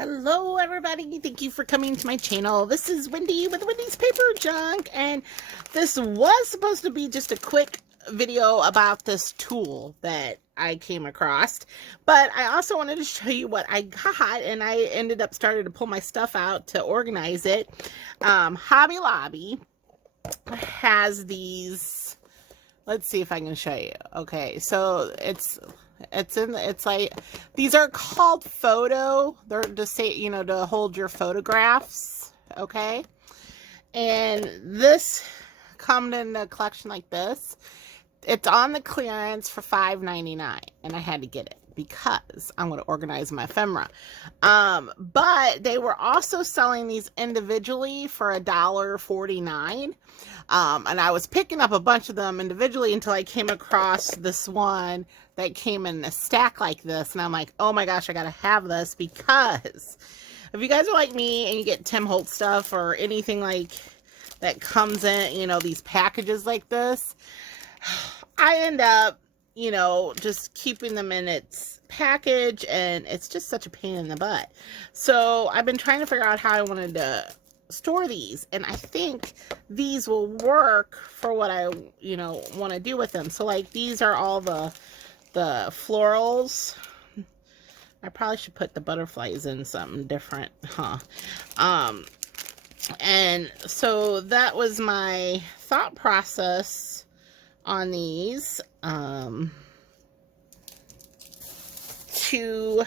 Hello everybody, thank you for coming to my channel. This is Wendy with Wendy's Paper Junk, and this was supposed to be just a quick video about this tool that I came across, but I also wanted to show you what I got, and I ended up starting to pull my stuff out to organize it. Hobby Lobby has these. Let's see if I can show you. Okay, so it's like, these are called photo. They're to say, you know, to hold your photographs. Okay, and this comes in a collection like this. It's on the clearance for $5.99, and I had to get it because I'm going to organize my ephemera. But they were also selling these individually for $1.49. And I was picking up a bunch of them individually until I came across this one that came in a stack like this. And I'm like, oh my gosh, I got to have this, because if you guys are like me and you get Tim Holtz stuff or anything like that comes in, you know, these packages like this, I end up, you know, just keeping them in its package, and it's just such a pain in the butt. So I've been trying to figure out how I wanted to store these, and I think these will work for what I, you know, want to do with them. So like, these are all the florals. I probably should put the butterflies in something different, huh? And so that was my thought process on these, to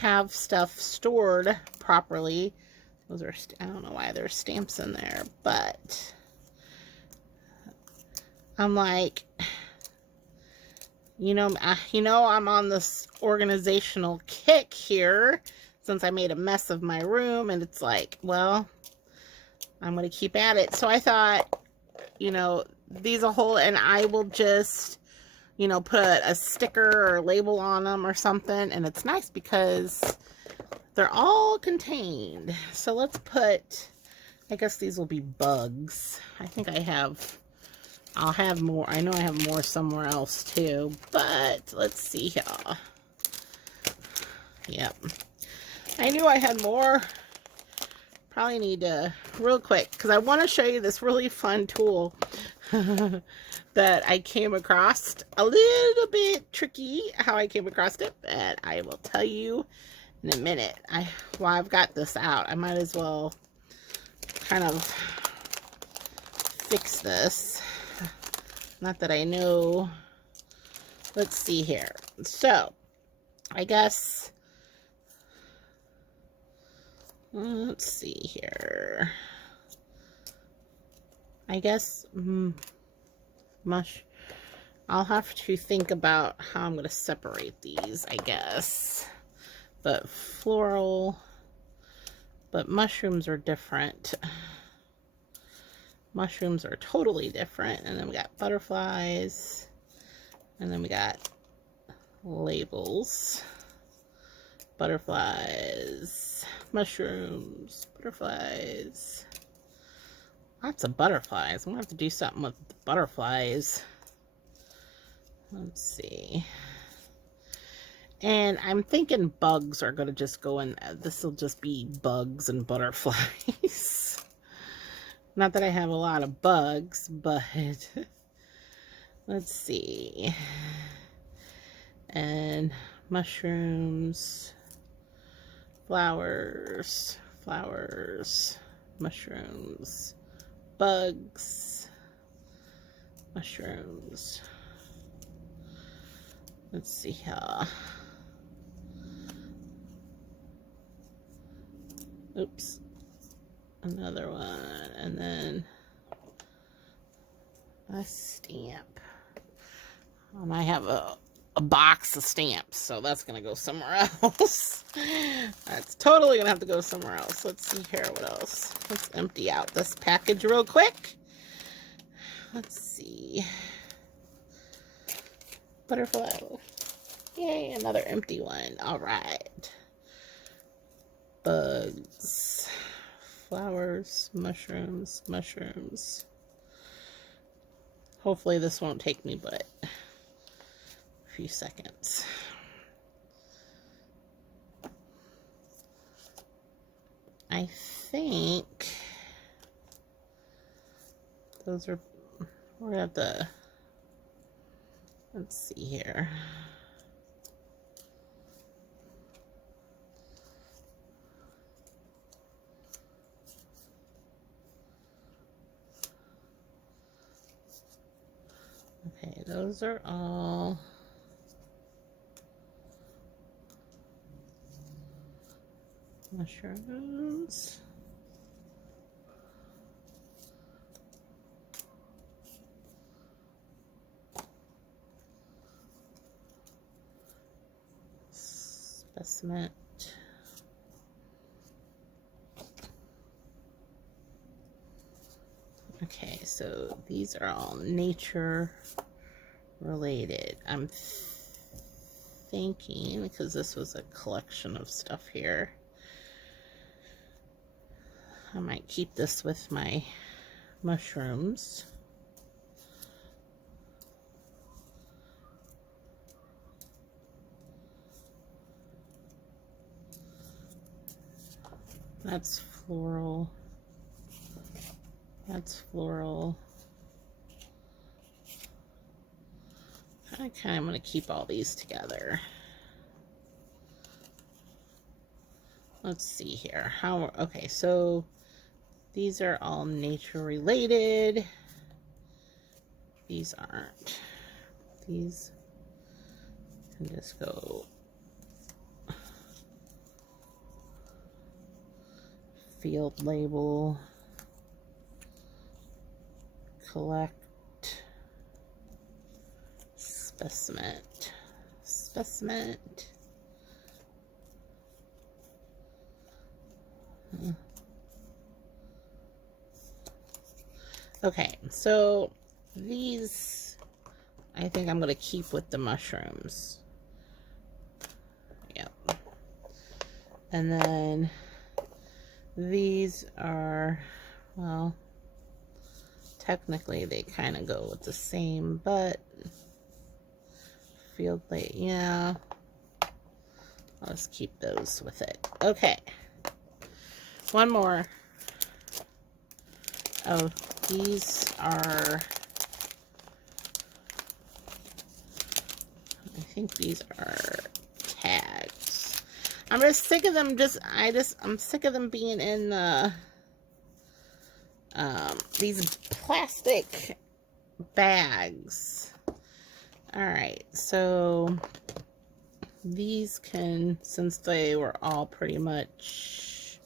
have stuff stored properly. Those are, I don't know why there's stamps in there, but I'm like, you know, I'm on this organizational kick here since I made a mess of my room, and it's like, well, I'm going to keep at it. So I thought, you know, these a whole, and I will just, you know, put a sticker or label on them or something, and it's nice because they're all contained. So let's put, I guess these will be bugs. I think I'll have more. I know I have more somewhere else too, but let's see here. Yep, I knew I had more. Probably need to, real quick, because I want to show you this really fun tool that I came across. A little bit tricky how I came across it, but I will tell you in a minute. While I've got this out, I might as well kind of fix this. Not that I know. Let's see here. So, I guess, let's see here. I guess, I'll have to think about how I'm going to separate these, I guess. But floral, but mushrooms are different. Mushrooms are totally different. And then we got butterflies, and then we got labels. Butterflies, mushrooms, butterflies. Lots of butterflies. I'm gonna have to do something with the butterflies. Let's see. And I'm thinking bugs are going to just go in. This will just be bugs and butterflies. Not that I have a lot of bugs, but let's see. And mushrooms, flowers, mushrooms, bugs, mushrooms. Let's see here. Oops. Another one. And then a stamp. And I have a box of stamps, so that's going to go somewhere else. That's totally going to have to go somewhere else. Let's see here. What else? Let's empty out this package real quick. Let's see. Butterfly. Yay, another empty one. All right. Bugs. Flowers. Mushrooms. Mushrooms. Hopefully this won't take me but a few seconds. I think those are, we're gonna have to, let's see here. Okay, those are all mushrooms. Specimen. Okay, so these are all nature related. I'm thinking, because this was a collection of stuff here, I might keep this with my mushrooms. That's floral. That's floral. I kind of want to keep all these together. Let's see here. Okay, so these are all nature related. These aren't. These can just go field label, collect, specimen. Okay, so these I think I'm gonna keep with the mushrooms. Yep. And then these are, well, technically they kind of go with the same, but field light, yeah, I'll just keep those with it. Okay, one more. Oh, these are, I think these are tags. I'm just sick of them. I'm sick of them being in the these plastic bags. All right, so these can, since they were all pretty much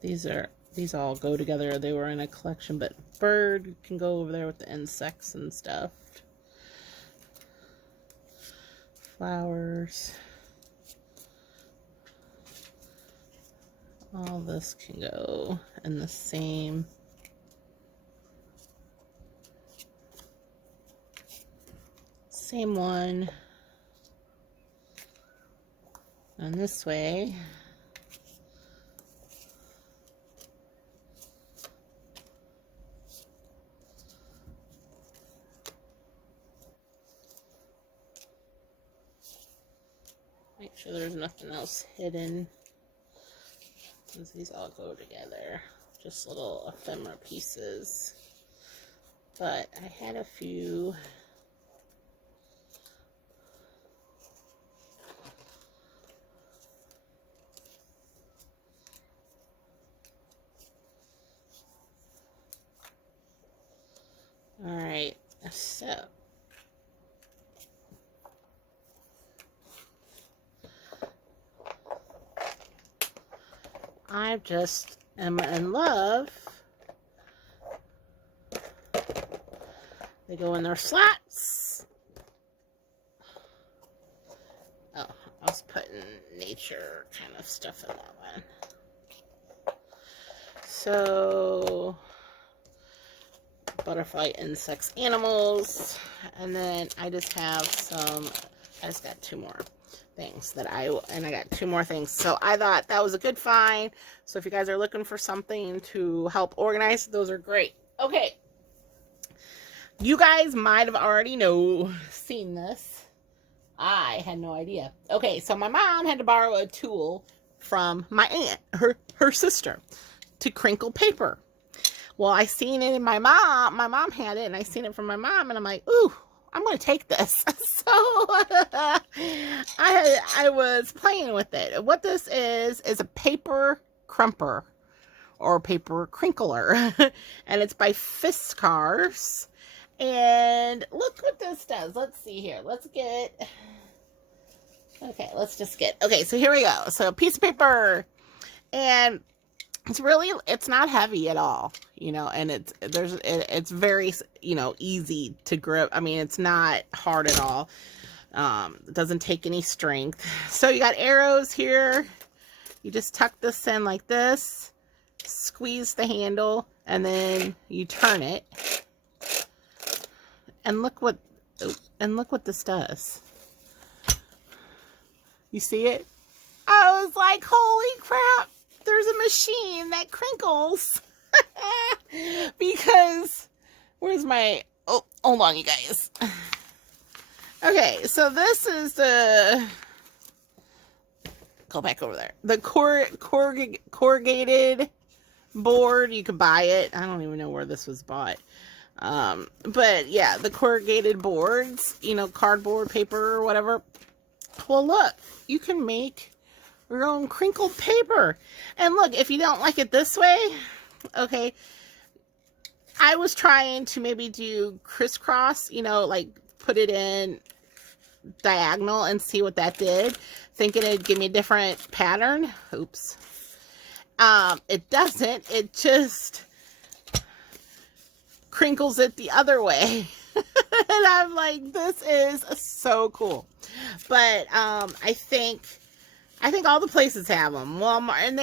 these all go together. They were in a collection, but bird can go over there with the insects and stuff. Flowers. All this can go in the same. Same one. And this way. Make sure there's nothing else hidden. Since these all go together. Just little ephemera pieces. But I had a few. All right, so I just am in love. They go in their slots. Oh, I was putting nature kind of stuff in that one. So, butterfly, insects, animals, and then I just have some, I just got two more things that I got two more things. So I thought that was a good find. So if you guys are looking for something to help organize, those are great. Okay. You guys might have already seen this. I had no idea. Okay, so my mom had to borrow a tool from my aunt, her sister, to crinkle paper. Well, I seen it in my mom had it, and I seen it from my mom, and I'm like, ooh, I'm going to take this. So I was playing with it. What this is a paper crumper or paper crinkler, and it's by Fiskars. And look what this does. Let's see here. Okay, so here we go. So a piece of paper, and it's not heavy at all, you know, and it's very, you know, easy to grip. I mean, it's not hard at all. It doesn't take any strength. So you got arrows here. You just tuck this in like this, squeeze the handle, and then you turn it. And look what this does. You see it? I was like, holy crap, there's a machine that crinkles. Because, where's my, oh, hold on, you guys. Okay, so this is the, go back over there. The corrugated board. You can buy it. I don't even know where this was bought. But yeah, the corrugated boards, you know, cardboard, paper, or whatever. Well, look, you can make your own crinkled paper. And look, if you don't like it this way, okay, I was trying to maybe do crisscross, you know, like put it in diagonal and see what that did, thinking it'd give me a different pattern. Oops. It doesn't. It just crinkles it the other way. And I'm like, this is so cool. But I think all the places have them. Walmart, and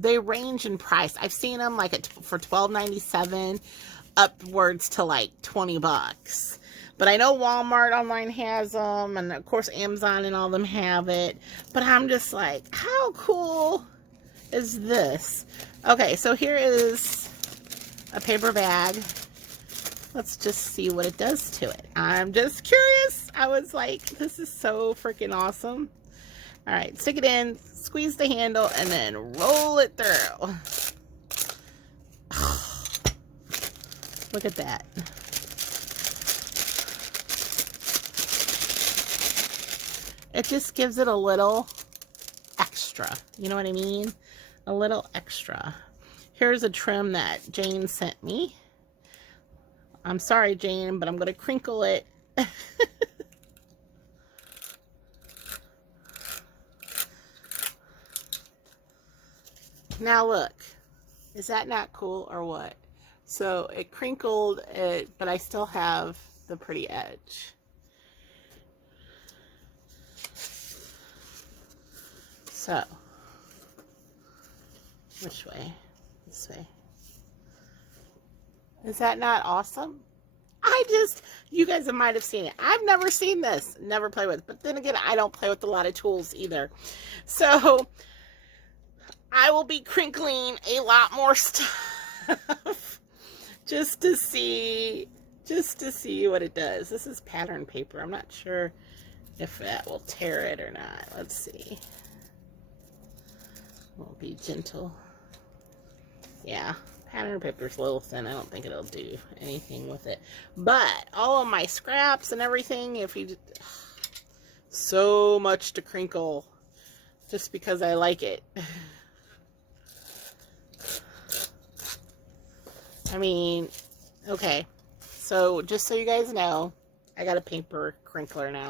they range in price. I've seen them like for $12.97 upwards to like $20. But I know Walmart online has them, and of course Amazon and all of them have it. But I'm just like, how cool is this? Okay, so here is a paper bag. Let's just see what it does to it. I'm just curious. I was like, this is so freaking awesome. All right, stick it in, squeeze the handle, and then roll it through. Look at that. It just gives it a little extra. You know what I mean? A little extra. Here's a trim that Jane sent me. I'm sorry, Jane, but I'm going to crinkle it. Now look, is that not cool or what? So it crinkled it, but I still have the pretty edge. So, which way? This way. Is that not awesome? You guys might have seen it. I've never seen this, never play with it. But then again, I don't play with a lot of tools either. So, I will be crinkling a lot more stuff just to see what it does. This is pattern paper. I'm not sure if that will tear it or not. Let's see. We'll be gentle. Yeah, pattern paper's a little thin. I don't think it'll do anything with it. But all of my scraps and everything, if you so much to crinkle just because I like it. I mean, okay. So just so you guys know, I got a paper crinkler now.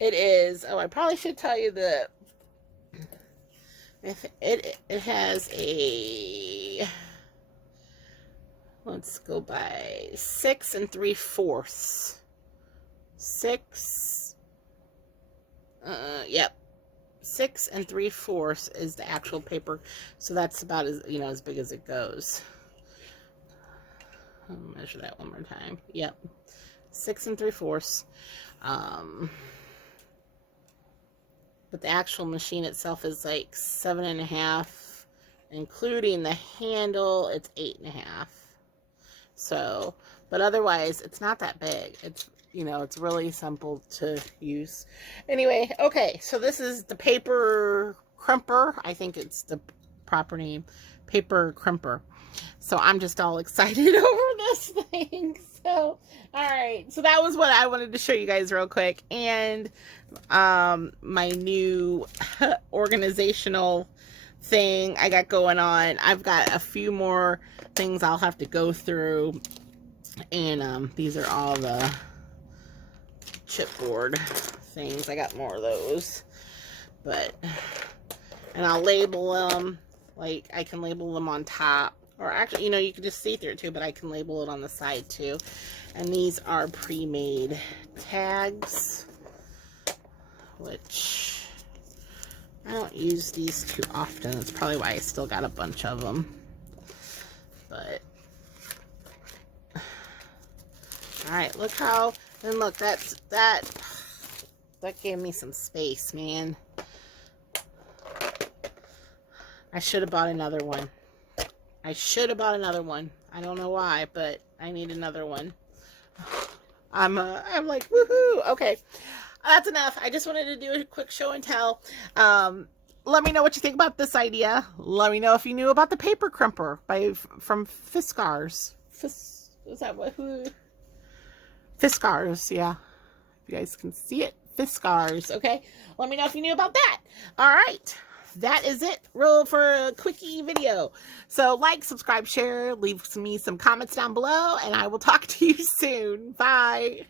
It is, oh, I probably should tell you that if it has a, let's go by 6 3/4. 6 3/4 is the actual paper. So that's about as, you know, as big as it goes. I'll measure that one more time. Yep. 6 3/4. But the actual machine itself is like 7.5, including the handle. It's 8.5. So, but otherwise, it's not that big. It's, you know, it's really simple to use. Anyway, okay, so this is the paper crimper. I think it's the proper name, paper crimper. So I'm just all excited over this thing. So, all right. So that was what I wanted to show you guys real quick. And my new organizational thing I got going on. I've got a few more things I'll have to go through. And these are all the chipboard things. I got more of those. But, and I'll label them. Like, I can label them on top. Or actually, you know, you can just see through it too, but I can label it on the side too. And these are pre-made tags, which I don't use these too often. That's probably why I still got a bunch of them. But, alright, look how, and look, that gave me some space, man. I should have bought another one. I should have bought another one. I don't know why, but I need another one. I'm like, woohoo! Okay, that's enough. I just wanted to do a quick show and tell. Let me know what you think about this idea. Let me know if you knew about the paper crimper from Fiskars. Is that what? Fiskars, yeah. You guys can see it. Fiskars. Okay. Let me know if you knew about that. All right. That is it for a quickie video. So like, subscribe, share, leave me some comments down below, and I will talk to you soon. Bye.